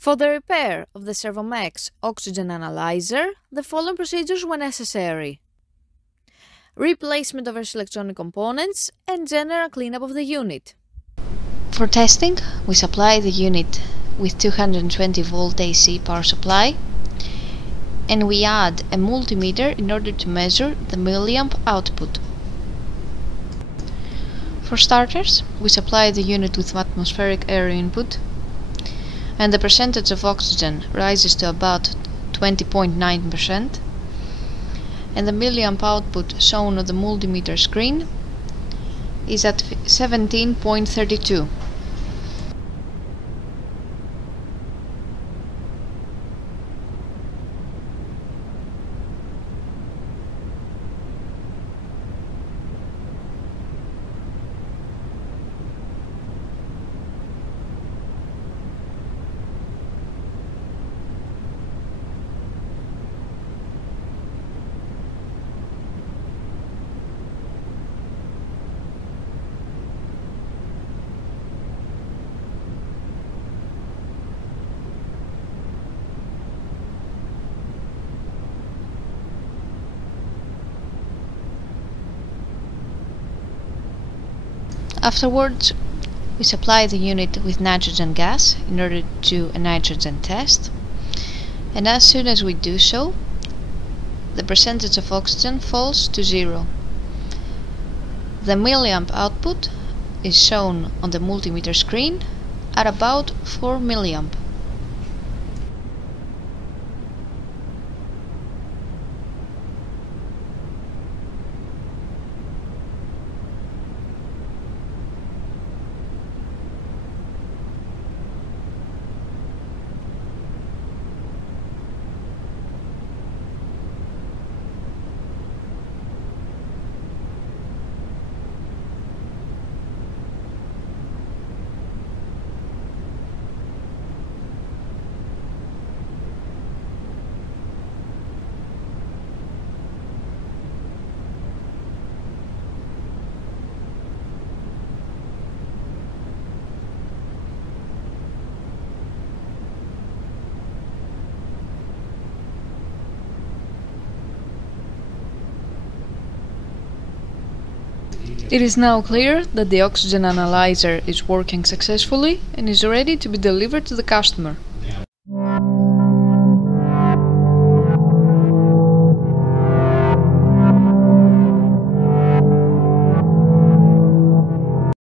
For the repair of the Servomex oxygen analyzer, the following procedures were necessary: replacement of its electronic components and general cleanup of the unit. For testing, we supply the unit with 220 volt AC power supply, and we add a multimeter in order to measure the milliamp output. For starters, we supply the unit with atmospheric air input, and the percentage of oxygen rises to about 20.9%, and the milliamp output shown on the multimeter screen is at 17.32. Afterwards, we supply the unit with nitrogen gas in order to do a nitrogen test, and as soon as we do so, the percentage of oxygen falls to 0. The milliamp output is shown on the multimeter screen at about 4 milliamp. It is now clear that the oxygen analyzer is working successfully and is ready to be delivered to the customer.